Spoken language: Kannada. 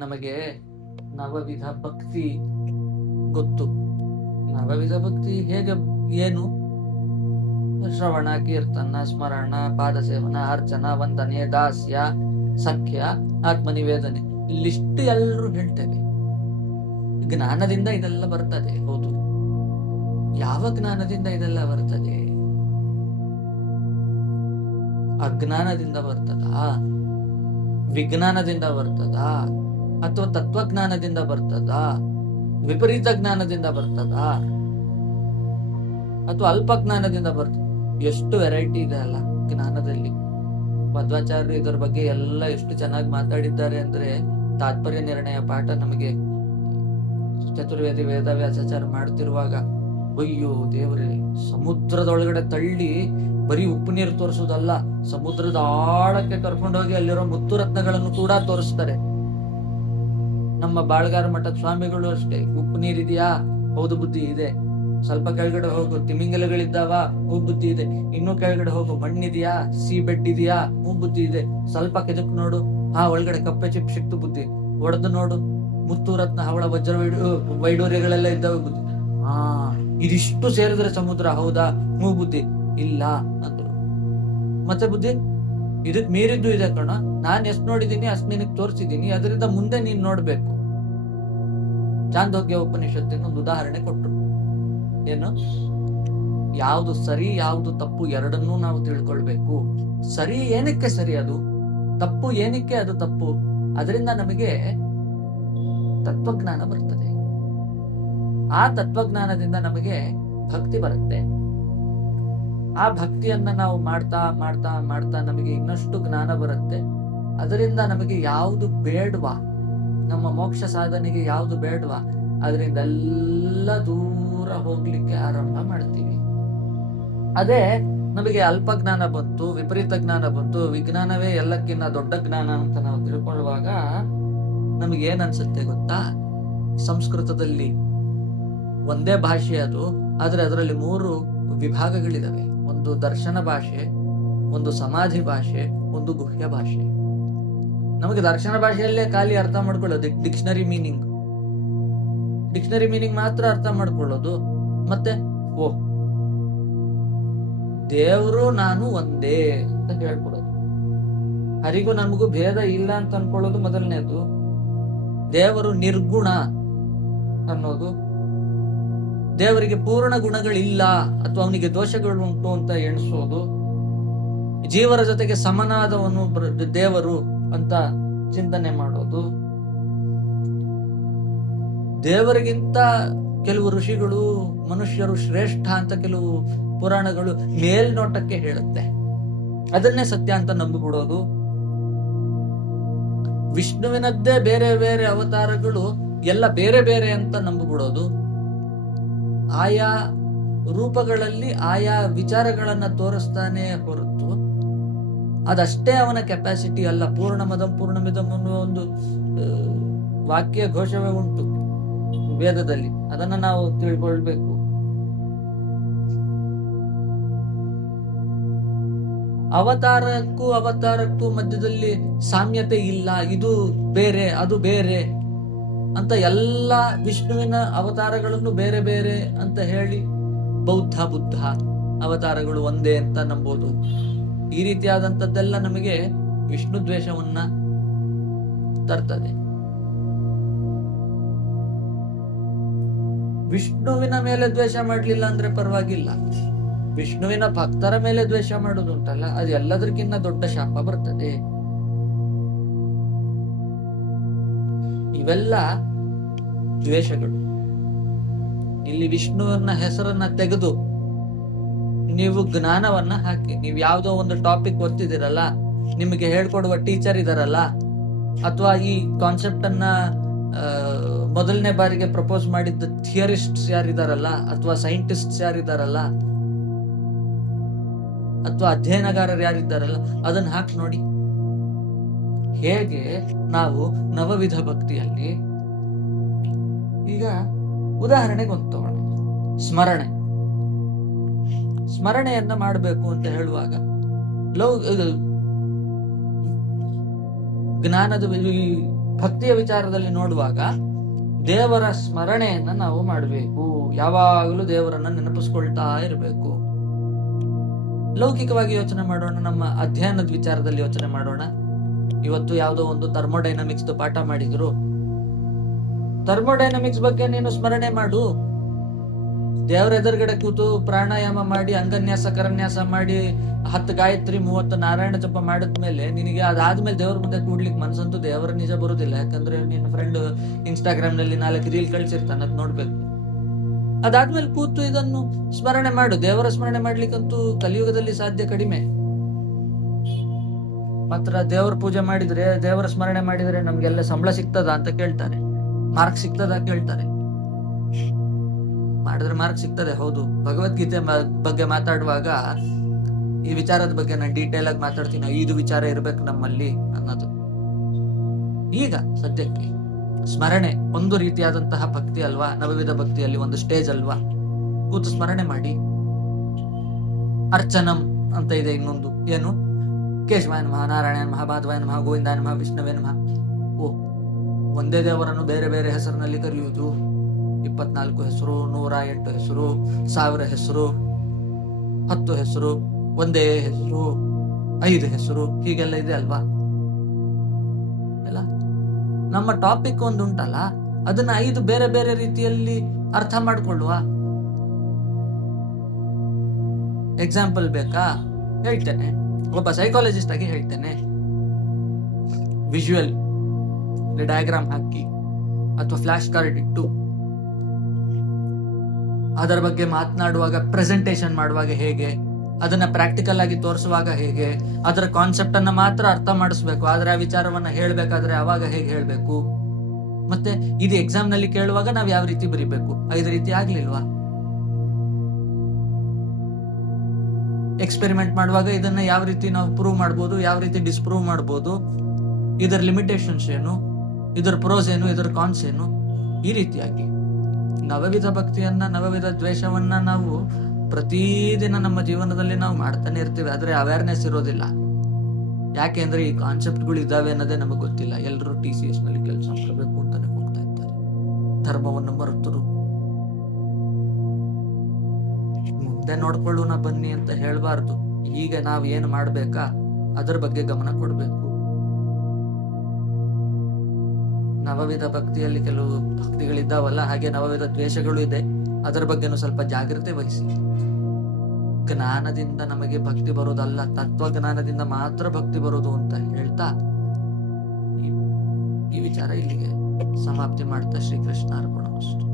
ನಮಗೆ ನವವಿಧ ಭಕ್ತಿ ಗೊತ್ತು. ನವವಿಧ ಭಕ್ತಿ ಹೇಗೆ, ಏನು? ಶ್ರವಣ, ಕೀರ್ತನ, ಸ್ಮರಣ, ಪಾದಸೇವನ, ಅರ್ಚನ, ವಂದನೆ, ದಾಸ್ಯ, ಸಖ್ಯ, ಆತ್ಮನಿವೇದನೆ, ಲಿಸ್ಟ್ ಎಲ್ಲರೂ ಹೇಳ್ತೇವೆ. ಜ್ಞಾನದಿಂದ ಇದೆಲ್ಲ ಬರ್ತದೆ. ಹೌದು. ಯಾವ ಜ್ಞಾನದಿಂದ ಇದೆಲ್ಲ ಬರ್ತದೆ? ಅಜ್ಞಾನದಿಂದ ಬರ್ತದಾ? ವಿಜ್ಞಾನದಿಂದ ಬರ್ತದಾ? ಅಥವಾ ತತ್ವಜ್ಞಾನದಿಂದ ಬರ್ತದಾ? ವಿಪರೀತ ಜ್ಞಾನದಿಂದ ಬರ್ತದಾ? ಅಥವಾ ಅಲ್ಪ ಜ್ಞಾನದಿಂದ ಬರ್ತದ? ಎಷ್ಟು ವೆರೈಟಿ ಇದೆ ಅಲ್ಲ ಜ್ಞಾನದಲ್ಲಿ. ಮಧ್ವಾಚಾರ್ಯರು ಇದರ ಬಗ್ಗೆ ಎಲ್ಲ ಎಷ್ಟು ಚೆನ್ನಾಗಿ ಮಾತಾಡಿದ್ದಾರೆ ಅಂದ್ರೆ, ತಾತ್ಪರ್ಯ ನಿರ್ಣಯ ಪಾಠ ನಮಗೆ ಚತುರ್ವೇದಿ ವೇದವ್ಯಾಸಾಚಾರ ಮಾಡ್ತಿರುವಾಗ, ಅಯ್ಯೋ ದೇವರೇ, ಸಮುದ್ರದೊಳಗಡೆ ತಳ್ಳಿ ಬರೀ ಉಪ್ಪು ನೀರು ತೋರಿಸೋದಲ್ಲ, ಸಮುದ್ರದ ಆಳಕ್ಕೆ ಕರ್ಕೊಂಡೋಗಿ ಅಲ್ಲಿರೋ ಮುತ್ತು ರತ್ನಗಳನ್ನು ಕೂಡ ತೋರಿಸ್ತಾರೆ. ನಮ್ಮ ಬಾಳ್ಗಾರ ಮಠದ ಸ್ವಾಮಿಗಳು ಅಷ್ಟೇ. ಉಪ್ಪು ನೀರಿದೆಯಾ? ಹೌದು ಬುದ್ಧಿ ಇದೆ. ಸ್ವಲ್ಪ ಕೆಳಗಡೆ ಹೋಗು, ತಿಮಿಂಗಲಗಳಿದ್ದಾವ? ಹೂ ಬುದ್ಧಿ ಇದೆ. ಇನ್ನೂ ಕೆಳಗಡೆ ಹೋಗು, ಮಣ್ಣಿದೆಯಾ? ಸಿ ಬೆಡ್ ಇದೆಯಾ? ಹೂ ಬುದ್ಧಿ ಇದೆ. ಸ್ವಲ್ಪ ಕೆದಕ್ ನೋಡು, ಒಳಗಡೆ ಕಪ್ಪೆ ಚಿಪ್ ಸಿಕ್ತು ಬುದ್ಧಿ. ಒಡೆದು ನೋಡು, ಮುತ್ತು ರತ್ನ, ಹವಳ, ವಜ್ರ ವೈಡೂರ್ಯಗಳೆಲ್ಲ ಇದ್ದಾವೆ ಬುದ್ಧಿ. ಇದಿಷ್ಟು ಸೇರಿದ್ರೆ ಸಮುದ್ರ. ಹೌದಾ? ಹೂ ಬುದ್ಧಿ. ಇಲ್ಲ ಅಂದ್ರು. ಮತ್ತೆ ಬುದ್ಧಿ, ಇದಕ್ ಮೀರಿದ್ದು ಇದೆ ಕಣ. ನಾನ್ ಎಷ್ಟ್ ನೋಡಿದೀನಿ ಅಷ್ಟ್ ನಿನಗ್ ತೋರಿಸಿದೀನಿ, ಅದರಿಂದ ಮುಂದೆ ನೀನ್ ನೋಡ್ಬೇಕು. ಚಾಂದೋಗ್ಯ ಉಪನಿಷತ್ತಿನ ಒಂದು ಉದಾಹರಣೆ ಕೊಟ್ರು. ಏನು? ಯಾವುದು ಸರಿ, ಯಾವುದು ತಪ್ಪು, ಎರಡನ್ನೂ ನಾವು ತಿಳ್ಕೊಳ್ಬೇಕು. ಸರಿ ಏನಕ್ಕೆ ಸರಿ, ಅದು ತಪ್ಪು ಏನಕ್ಕೆ ಅದು ತಪ್ಪು. ಅದರಿಂದ ನಮಗೆ ತತ್ವಜ್ಞಾನ ಬರ್ತದೆ. ಆ ತತ್ವಜ್ಞಾನದಿಂದ ನಮಗೆ ಭಕ್ತಿ ಬರುತ್ತೆ. ಆ ಭಕ್ತಿಯನ್ನ ನಾವು ಮಾಡ್ತಾ ಮಾಡ್ತಾ ಮಾಡ್ತಾ ನಮಗೆ ಇನ್ನಷ್ಟು ಜ್ಞಾನ ಬರುತ್ತೆ. ಅದರಿಂದ ನಮಗೆ ಯಾವುದು ಬೇಡ್ವಾ, ನಮ್ಮ ಮೋಕ್ಷ ಸಾಧನೆಗೆ ಯಾವುದು ಬೇಡ್ವಾ, ಅದರಿಂದ ಎಲ್ಲ ದೂರ ಹೋಗ್ಲಿಕ್ಕೆ ಆರಂಭ ಮಾಡ್ತೀವಿ. ಅದೇ ನಮಗೆ ಅಲ್ಪ ಜ್ಞಾನ ಬಂತು, ವಿಪರೀತ ಜ್ಞಾನ ಬಂತು, ವಿಜ್ಞಾನವೇ ಎಲ್ಲಕ್ಕಿಂತ ದೊಡ್ಡ ಜ್ಞಾನ ಅಂತ ನಾವು ತಿಳ್ಕೊಳ್ಳುವಾಗ ನಮಗೆ ಏನ್ ಅನ್ಸುತ್ತೆ ಗೊತ್ತಾ? ಸಂಸ್ಕೃತದಲ್ಲಿ ಒಂದೇ ಭಾಷೆ ಅದು, ಆದ್ರೆ ಅದರಲ್ಲಿ 3 ವಿಭಾಗಗಳಿದಾವೆ. ಒಂದು ದರ್ಶನ ಭಾಷೆ, ಒಂದು ಸಮಾಧಿ ಭಾಷೆ, ಒಂದು ಗುಹ್ಯ ಭಾಷೆ. ನಮಗೆ ದರ್ಶನ ಭಾಷೆಯಲ್ಲೇ ಖಾಲಿ ಅರ್ಥ ಮಾಡ್ಕೊಳ್ಳೋದು, ಡಿಕ್ಷನರಿ ಮೀನಿಂಗ್ ಮಾತ್ರ ಅರ್ಥ ಮಾಡ್ಕೊಳ್ಳೋದು. ಮತ್ತೆ ದೇವರು ನಾನು ಒಂದೇ ಅಂತ ಹೇಳ್ಕೊಡೋದು. ಹರಿಗೂ ನಮಗೂ ಭೇದ ಇಲ್ಲ ಅಂತ ಅನ್ಕೊಳ್ಳೋದು ಮೊದಲನೇದು. ದೇವರು ನಿರ್ಗುಣ ಅನ್ನೋದು. ದೇವರಿಗೆ ಪೂರ್ಣ ಗುಣಗಳಿಲ್ಲ ಅಥವಾ ಅವನಿಗೆ ದೋಷಗಳು ಉಂಟು ಅಂತ ಎಣಿಸೋದು. ಜೀವರ ಜೊತೆಗೆ ಸಮನಾದವನು ದೇವರು ಅಂತ ಚಿಂತನೆ ಮಾಡೋದು. ದೇವರಿಗಿಂತ ಕೆಲವು ಋಷಿಗಳು, ಮನುಷ್ಯರು ಶ್ರೇಷ್ಠ ಅಂತ ಕೆಲವು ಪುರಾಣಗಳು ಮೇಲ್ನೋಟಕ್ಕೆ ಹೇಳುತ್ತೆ, ಅದನ್ನೇ ಸತ್ಯ ಅಂತ ನಂಬಿಬಿಡೋದು. ವಿಷ್ಣುವಿನದ್ದೇ ಬೇರೆ ಬೇರೆ ಅವತಾರಗಳು ಎಲ್ಲ ಬೇರೆ ಬೇರೆ ಅಂತ ನಂಬಿಬಿಡೋದು. ಆಯಾ ರೂಪಗಳಲ್ಲಿ ಆಯಾ ವಿಚಾರಗಳನ್ನ ತೋರಿಸ್ತಾನೆ ಹೊರತು ಅದಷ್ಟೇ ಅವನ ಕೆಪಾಸಿಟಿ ಅಲ್ಲ. ಪೂರ್ಣಮದಂ ಪೂರ್ಣಮಿದಂ ಅನ್ನುವ ಒಂದು ವಾಕ್ಯ ಘೋಷವೇ ಉಂಟು ವೇದದಲ್ಲಿ, ಅದನ್ನ ನಾವು ತಿಳ್ಕೊಳ್ಬೇಕು. ಅವತಾರಕ್ಕೂ ಮಧ್ಯದಲ್ಲಿ ಸಾಮ್ಯತೆ ಇಲ್ಲ. ಇದು ಬೇರೆ ಅದು ಬೇರೆ ಅಂತ ಎಲ್ಲ ವಿಷ್ಣುವಿನ ಅವತಾರಗಳನ್ನು ಬೇರೆ ಬೇರೆ ಅಂತ ಹೇಳಿ ಬುದ್ಧ ಅವತಾರಗಳು ಒಂದೇ ಅಂತ ನಂಬೋದು. ಈ ರೀತಿಯಾದಂಥದ್ದೆಲ್ಲ ನಮಗೆ ವಿಷ್ಣು ದ್ವೇಷವನ್ನ ತರ್ತದೆ. ವಿಷ್ಣುವಿನ ಮೇಲೆ ದ್ವೇಷ ಮಾಡ್ಲಿಲ್ಲ ಅಂದ್ರೆ ಪರವಾಗಿಲ್ಲ, ವಿಷ್ಣುವಿನ ಭಕ್ತರ ಮೇಲೆ ದ್ವೇಷ ಮಾಡೋದುಂಟಲ್ಲ, ಅದು ಎಲ್ಲದಕ್ಕಿಂತ ದೊಡ್ಡ ಶಾಪ ಬರ್ತದೆ. ಇವೆಲ್ಲ ದ್ವೇಷಗಳು. ಇಲ್ಲಿ ವಿಷ್ಣುವನ್ನ ಹೆಸರನ್ನ ತೆಗೆದು ನೀವು ಜ್ಞಾನವನ್ನ ಹಾಕಿ, ನೀವು ಯಾವ್ದೋ ಒಂದು ಟಾಪಿಕ್ ಓದ್ತಿದ್ದೀರಲ್ಲ, ನಿಮಗೆ ಹೇಳ್ಕೊಡುವ ಟೀಚರ್ ಇದಾರಲ್ಲ, ಅಥವಾ ಈ ಕಾನ್ಸೆಪ್ಟ್ ಅನ್ನ ಮೊದಲನೇ ಬಾರಿಗೆ ಪ್ರಪೋಸ್ ಮಾಡಿದ್ದ ಥಿಯರಿಸ್ಟ್ಸ್ ಯಾರಿದಾರಲ್ಲ, ಅಥವಾ ಸೈಂಟಿಸ್ಟ್ಸ್ ಯಾರಿದಾರಲ್ಲ, ಅಥವಾ ಅಧ್ಯಯನಗಾರರು ಯಾರಿದ್ದಾರಲ್ಲ, ಅದನ್ನ ಹಾಕಿ ನೋಡಿ. ಹೇಗೆ ನಾವು ನವವಿಧ ಭಕ್ತಿಯಲ್ಲಿ, ಈಗ ಉದಾಹರಣೆಗೆ ಒಂದು ತಗೋಣ, ಸ್ಮರಣೆಯನ್ನ ಮಾಡಬೇಕು ಅಂತ ಹೇಳುವಾಗ ಜ್ಞಾನದ ಭಕ್ತಿಯ ವಿಚಾರದಲ್ಲಿ ನೋಡುವಾಗ ದೇವರ ಸ್ಮರಣೆಯನ್ನ ನಾವು ಮಾಡಬೇಕು. ಯಾವಾಗಲೂ ದೇವರನ್ನ ನೆನಪಿಸ್ಕೊಳ್ತಾ ಇರಬೇಕು. ಲೌಕಿಕವಾಗಿ ಯೋಚನೆ ಮಾಡೋಣ, ನಮ್ಮ ಅಧ್ಯಯನದ ವಿಚಾರದಲ್ಲಿ ಯೋಚನೆ ಮಾಡೋಣ. ಇವತ್ತು ಯಾವುದೋ ಒಂದು ಥರ್ಮೋಡೈನಮಿಕ್ಸ್ ಪಾಠ ಮಾಡಿದ್ರು. ಥರ್ಮೋಡೈನಮಿಕ್ಸ್ ಬಗ್ಗೆ ನೀನು ಸ್ಮರಣೆ ಮಾಡು. ದೇವರ ಎದುರುಗಡೆ ಕೂತು ಪ್ರಾಣಾಯಾಮ ಮಾಡಿ, ಅಂಗನ್ಯಾಸ ಕರನ್ಯಾಸ ಮಾಡಿ, 10 ಗಾಯತ್ರಿ 30 ನಾರಾಯಣ ಜಪ ಮಾಡಿದ್ಮೇಲೆ ನಿನಗೆ ಅದಾದ್ಮೇಲೆ ದೇವ್ರ ಮುಂದೆ ಕೂಡ್ಲಿಕ್ಕೆ ಮನ್ಸಂತೂ ದೇವರ ನಿಜ ಬರುದಿಲ್ಲ. ಯಾಕಂದ್ರೆ ನಿನ್ನ ಫ್ರೆಂಡ್ ಇನ್ಸ್ಟಾಗ್ರಾಮ್ ನಲ್ಲಿ 4 ರೀಲ್ ಕಳ್ಸಿರ್ತಾನ, ಅದ್ ನೋಡ್ಬೇಕು. ಅದಾದ್ಮೇಲೆ ಕೂತು ಇದನ್ನು ಸ್ಮರಣೆ ಮಾಡು. ದೇವರ ಸ್ಮರಣೆ ಮಾಡ್ಲಿಕ್ಕಂತೂ ಕಲಿಯುಗದಲ್ಲಿ ಸಾಧ್ಯ ಕಡಿಮೆ. ಮಾತ್ರ ದೇವರ ಪೂಜೆ ಮಾಡಿದ್ರೆ, ದೇವರ ಸ್ಮರಣೆ ಮಾಡಿದ್ರೆ ನಮ್ಗೆಲ್ಲ ಸಂಬಳ ಸಿಗ್ತದ ಅಂತ ಕೇಳ್ತಾರೆ, ಮಾರ್ಕ್ ಸಿಗ್ತದ ಕೇಳ್ತಾರೆ. ಮಾಡಿದ್ರೆ ಮಾರ್ಕ್ ಸಿಗ್ತದೆ, ಹೌದು. ಭಗವದ್ಗೀತೆ ಬಗ್ಗೆ ಮಾತಾಡುವಾಗ ಈ ವಿಚಾರದ ಬಗ್ಗೆ ನಾನು ಡೀಟೇಲ್ ಆಗಿ ಮಾತಾಡ್ತೀನಿ. 5 ವಿಚಾರ ಇರ್ಬೇಕು ನಮ್ಮಲ್ಲಿ ಅನ್ನೋದು. ಈಗ ಸದ್ಯಕ್ಕೆ ಸ್ಮರಣೆ ಒಂದು ರೀತಿಯಾದಂತಹ ಭಕ್ತಿ ಅಲ್ವಾ, ನವವಿಧ ಭಕ್ತಿಯಲ್ಲಿ ಒಂದು ಸ್ಟೇಜ್ ಅಲ್ವಾ. ಕೂತು ಸ್ಮರಣೆ ಮಾಡಿ. ಅರ್ಚನಂ ಅಂತ ಇದೆ ಇನ್ನೊಂದು, ಏನು? ಕೇಶವಾಯ ನಮಃ, ನಾರಾಯಣ ನಮಃ, ಮಾಧವಾಯ ನಮಃ, ಗೋವಿಂದಾಯ ನಮಃ, ವಿಷ್ಣುವೇ ನಮಃ. ಒಂದೇ ದೇವರನ್ನು ಬೇರೆ ಬೇರೆ ಹೆಸರಿನಲ್ಲಿ ಕರೆಯುವುದು. 24 ಹೆಸರು, 108 ಹೆಸರು, 1000 ಹೆಸರು, 10 ಹೆಸರು, ಒಂದೇ ಹೆಸರು, 5 ಹೆಸರು, ಹೀಗೆಲ್ಲ ಇದೆ ಅಲ್ವಾ. ಎಲ್ಲ ನಮ್ಮ ಟಾಪಿಕ್ ಒಂದು ಉಂಟಲ್ಲ, ಅದನ್ನ 5 ಬೇರೆ ಬೇರೆ ರೀತಿಯಲ್ಲಿ ಅರ್ಥ ಮಾಡ್ಕೊಳ್ಳುವ. ಎಕ್ಸಾಂಪಲ್ ಬೇಕಾ? ಹೇಳ್ತೇನೆ. ಒಬ್ಬ ಸೈಕಾಲಜಿಸ್ಟ್ ಆಗಿ ಹೇಳ್ತೇನೆ. ವಿಜುವಲ್ ಡಯಾಗ್ರಾಮ್ ಹಾಕಿ ಅಥವಾ ಫ್ಲಾಶ್ ಕಾರ್ಡ್ ಇಟ್ಟು ಅದರ ಬಗ್ಗೆ ಮಾತನಾಡುವಾಗ, ಪ್ರೆಸೆಂಟೇಶನ್ ಮಾಡುವಾಗ ಹೇಗೆ, ಅದನ್ನ ಪ್ರಾಕ್ಟಿಕಲ್ ಆಗಿ ತೋರಿಸುವಾಗ ಹೇಗೆ, ಅದರ ಕಾನ್ಸೆಪ್ಟ್ ಅನ್ನ ಮಾತ್ರ ಅರ್ಥ ಮಾಡಿಸ್ಬೇಕು, ಆದ್ರೆ ಆ ವಿಚಾರವನ್ನ ಹೇಳ್ಬೇಕಾದ್ರೆ ಅವಾಗ ಹೇಗೆ ಹೇಳ್ಬೇಕು, ಮತ್ತೆ ಇದು ಎಕ್ಸಾಮ್ ನಲ್ಲಿ ಕೇಳುವಾಗ ನಾವ್ ಯಾವ ರೀತಿ ಬರಿಬೇಕು, 5 ರೀತಿ ಆಗ್ಲಿಲ್ವಾ? ಎಕ್ಸ್ಪೆರಿಮೆಂಟ್ ಮಾಡುವಾಗ ಇದನ್ನ ಯಾವ ರೀತಿ ನಾವು ಪ್ರೂವ್ ಮಾಡ್ಬೋದು, ಯಾವ ರೀತಿ ಡಿಸ್ಪ್ರೂವ್ ಮಾಡ್ಬೋದು, ಇದರ ಲಿಮಿಟೇಷನ್ಸ್ ಏನು, ಇದರ ಪ್ರೋಸ್ ಏನು, ಇದರ ಕಾನ್ಸ್ ಏನು, ಈ ರೀತಿಯಾಗಿ ನವವಿಧ ಭಕ್ತಿಯನ್ನ, ನವವಿಧ ದ್ವೇಷವನ್ನ ನಾವು ಪ್ರತಿದಿನ ನಮ್ಮ ಜೀವನದಲ್ಲಿ ನಾವು ಮಾಡ್ತಾನೆ ಇರ್ತೀವಿ. ಆದ್ರೆ ಅವೇರ್ನೆಸ್ ಇರೋದಿಲ್ಲ. ಯಾಕೆಂದ್ರೆ ಈ ಕಾನ್ಸೆಪ್ಟ್ಗಳು ಇದಾವೆ ಅನ್ನೋದೇ ನಮಗೆ ಗೊತ್ತಿಲ್ಲ. ಎಲ್ಲರೂ TCS ನಲ್ಲಿ ಕೆಲಸ ಮಾಡಬೇಕು ಅಂತಾನೆ ಹೋಗ್ತಾ ಇದ್ದಾರೆ, ಧರ್ಮವನ್ನು ಮರೆತರು. ಮುಂದೆ ನೋಡ್ಕೊಳ್ಳೋಣ ಬನ್ನಿ ಅಂತ ಹೇಳ್ಬಾರ್ದು. ಈಗ ನಾವ್ ಏನ್ ಮಾಡ್ಬೇಕಾ ಅದರ ಬಗ್ಗೆ ಗಮನ ಕೊಡ್ಬೇಕು. ನವವಿಧ ಭಕ್ತಿಯಲ್ಲಿ ಕೆಲವು ಭಕ್ತಿಗಳಿದ್ದಾವಲ್ಲ, ಹಾಗೆ ನವವಿಧ ದ್ವೇಷಗಳು ಇದೆ. ಅದರ ಬಗ್ಗೆನೂ ಸ್ವಲ್ಪ ಜಾಗ್ರತೆ ವಹಿಸಿ. ಜ್ಞಾನದಿಂದ ನಮಗೆ ಭಕ್ತಿ ಬರೋದಲ್ಲ, ತತ್ವಜ್ಞಾನದಿಂದ ಮಾತ್ರ ಭಕ್ತಿ ಬರೋದು ಅಂತ ಹೇಳ್ತಾ ಈ ವಿಚಾರ ಇಲ್ಲಿಗೆ ಸಮಾಪ್ತಿ ಮಾಡ್ತಾ ಶ್ರೀಕೃಷ್ಣ ಅರ್ಪಣಮಸ್ತು.